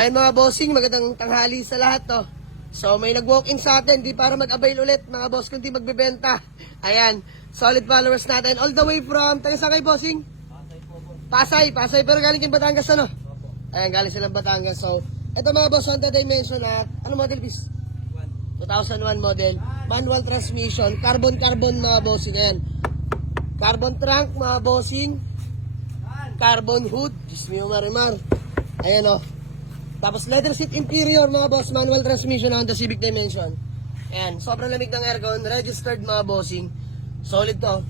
Ayun mga bossing, magandang tanghali sa lahat to. So may nag-walk-in sa atin, di para mag-avail ulit mga boss, kundi magbebenta. Ayan, solid followers natin. All the way from, taga saan kayo bossing? Pasay, pero galing yung Batangas ano? Ayan, galing silang Batangas. So, ito mga boss, Honda Dimension at, ano model bis? 2001 model. Manual transmission, carbon mga bossing. Ayan. Carbon trunk mga bossing. Carbon hood, Diyos mio marimar. Ayan o. Tapos leather seat interior mga boss, manual transmission na Honda Civic Dimension. Ayan, sobrang lamig ng aircon, registered mga bossing. Solid to.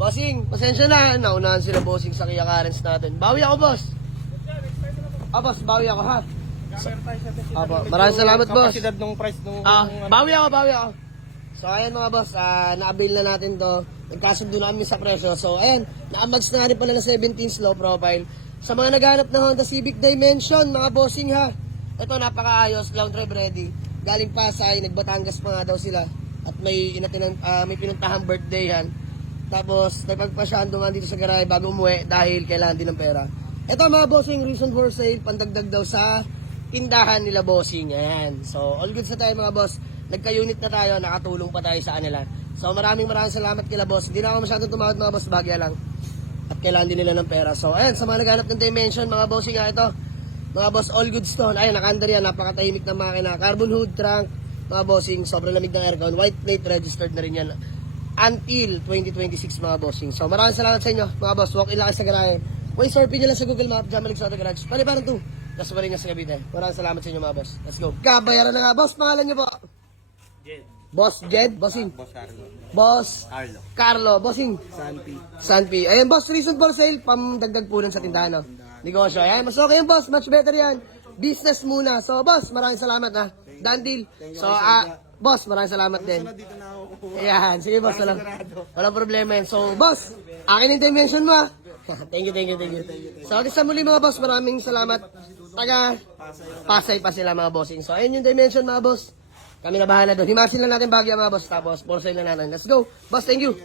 Bossing, pasensya na, naunahan sila bossing sa Kia Carens natin. Bawi ako boss. Boss, bawi ako ha. Maraming salamat boss. Kapasidad ng price nung bawi ako. So ayan mga boss, na-avail na natin to. Nagkasundo na kami sa presyo. So ayan, na-amags na rin pala na 17 low profile. Sa mga naghanap ng Honda Civic Dimension, mga bossing ha. Ito napakaayos, ground drive ready. Galing Pasay, nagbatangas pa nga daw sila. At may pinuntahang birthday yan. Tapos nagpagpasyaan doon dito sa garahe bago umuwi dahil kailangan din ng pera. Ito mga bossing, reason for sale, pandagdag daw sa tindahan nila bossing. Ayan. So all good sa tayo mga boss. Nagka-unit na tayo, nakatulong pa tayo sa kanila. So maraming salamat kila boss. Hindi na ako masyadong tumawad mga boss, bagya lang. At kailangan din nila ng pera. So ayan, sa mga naghanap ng Dimension, mga bossing nga ito. Mga boss, all goods to. Ayan, naka-under yan, napakatahimik ng makina. Carbon hood, trunk, mga bossing, sobrang lamig ng aircon. White plate, registered na rin yan. Until 2026 mga bossing. So maraming salamat sa inyo, mga boss. Walk in lang kayo sa garahe. Kung i-surfing nyo lang sa Google Map, Jamalik Soto Garage. Palibaran 2. Tapos marin nga sa Cavite. Maraming salamat sa inyo mga boss. Let's go. Kabayaran na nga, boss. Pangalan nyo po? Jed. Boss Jed? Bossing? Boss Carlo. Boss Carlo. Carlo. Bossing? Sanpi. Ayan boss, reason for sale. Pamdagdag punan sa tindahan. No? Negosyo. Ayan, mas okay yan boss. Much better yan. Business muna. So boss, maraming salamat ha. Done deal. So boss, maraming salamat din. Ayan, sige boss. Walang problema yan. So boss, akin yung dimension mo ha. Thank you. So sa muli mga boss, maraming salamat. Taga Pasay pa sila mga bossing. So ayun yung dimension mga boss. Kami na bahala doon. Himasin lang natin bagya mga boss. Tapos for sale na natin. Let's go. Boss, thank you.